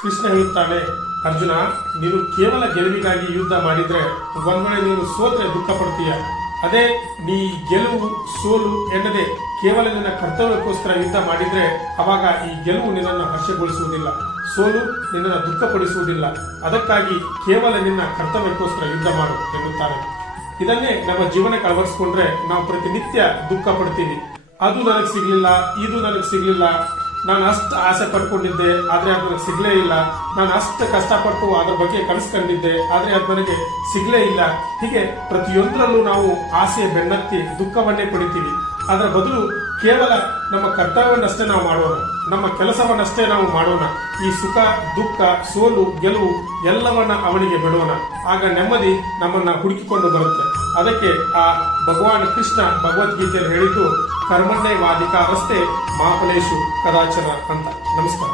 ಕೃಷ್ಣ ಹೇಳುತ್ತಾನೆ, ಅರ್ಜುನ, ನೀನು ಕೇವಲ ಗೆಲುವಿಗಾಗಿ ಯುದ್ಧ ಮಾಡಿದ್ರೆ ಒಂದ್ ವೇಳೆ ನೀನು ಸೋತ್ರೆ ದುಃಖ ಪಡ್ತೀಯ. ಅದೇ ನೀ ಗೆಲುವು ಸೋಲು ಎನ್ನದೆ ಕೇವಲ ನಿನ್ನ ಕರ್ತವ್ಯಕ್ಕೋಸ್ಕರ ಯುದ್ಧ ಮಾಡಿದ್ರೆ ಅವಾಗ ಈ ಗೆಲುವು ನಿನ್ನನ್ನು ಹರ್ಷಗೊಳಿಸುವುದಿಲ್ಲ, ಸೋಲು ನಿನ್ನನ್ನು ದುಃಖಪಡಿಸುವುದಿಲ್ಲ. ಅದಕ್ಕಾಗಿ ಕೇವಲ ನಿನ್ನ ಕರ್ತವ್ಯಕ್ಕೋಸ್ಕರ ಯುದ್ಧ ಮಾಡು ಎನ್ನುತ್ತಾರೆ. ಇದನ್ನೇ ನಮ್ಮ ಜೀವನಕ್ಕೆ ಅಳವಡಿಸಿಕೊಂಡ್ರೆ ನಾವು ಪ್ರತಿನಿತ್ಯ ದುಃಖ ಪಡ್ತೀವಿ. ಅದು ನನಗೆ ಸಿಗ್ಲಿಲ್ಲ, ಇದು ನನಗೆ ಸಿಗ್ಲಿಲ್ಲ, ನಾನು ಅಷ್ಟು ಆಸೆ ಪಡ್ಕೊಂಡಿದ್ದೆ ಆದ್ರೆ ಅದು ನನಗೆ ಸಿಗ್ಲೇ ಇಲ್ಲ, ನಾನು ಅಷ್ಟು ಕಷ್ಟಪಟ್ಟು ಅದ್ರ ಬಗ್ಗೆ ಕನಸ್ಕೊಂಡಿದ್ದೆ ಆದ್ರೆ ಅದು ನನಗೆ ಸಿಗ್ಲೇ ಇಲ್ಲ. ಹೀಗೆ ಪ್ರತಿಯೊಂದರಲ್ಲೂ ನಾವು ಆಸೆಯ ಬೆನ್ನತ್ತಿ ದುಃಖವನ್ನೇ ಪಡಿತೀವಿ. ಅದರ ಬದಲು ಕೇವಲ ನಮ್ಮ ಕರ್ತವ್ಯವನ್ನಷ್ಟೇ ನಾವು ಮಾಡೋಣ, ನಮ್ಮ ಕೆಲಸವನ್ನಷ್ಟೇ ನಾವು ಮಾಡೋಣ. ಈ ಸುಖ ದುಃಖ ಸೋಲು ಗೆಲುವು ಎಲ್ಲವನ್ನ ಅವನಿಗೆ ಬಿಡೋಣ. ಆಗ ನೆಮ್ಮದಿ ನಮ್ಮನ್ನ ಹುಡುಕಿಕೊಂಡು ಬರುತ್ತೆ. ಅದಕ್ಕೆ ಆ ಭಗವಾನ್ ಕೃಷ್ಣ ಭಗವದ್ಗೀತೆಯಲ್ಲಿ ಹೇಳಿದ್ದು ಕರ್ಮಣ್ಯವಾಧಿಕಾರಸ್ಥೆ ಮಾ ಫಲೇಷು ಕದಾಚನ ಅಂತ. ನಮಸ್ಕಾರ.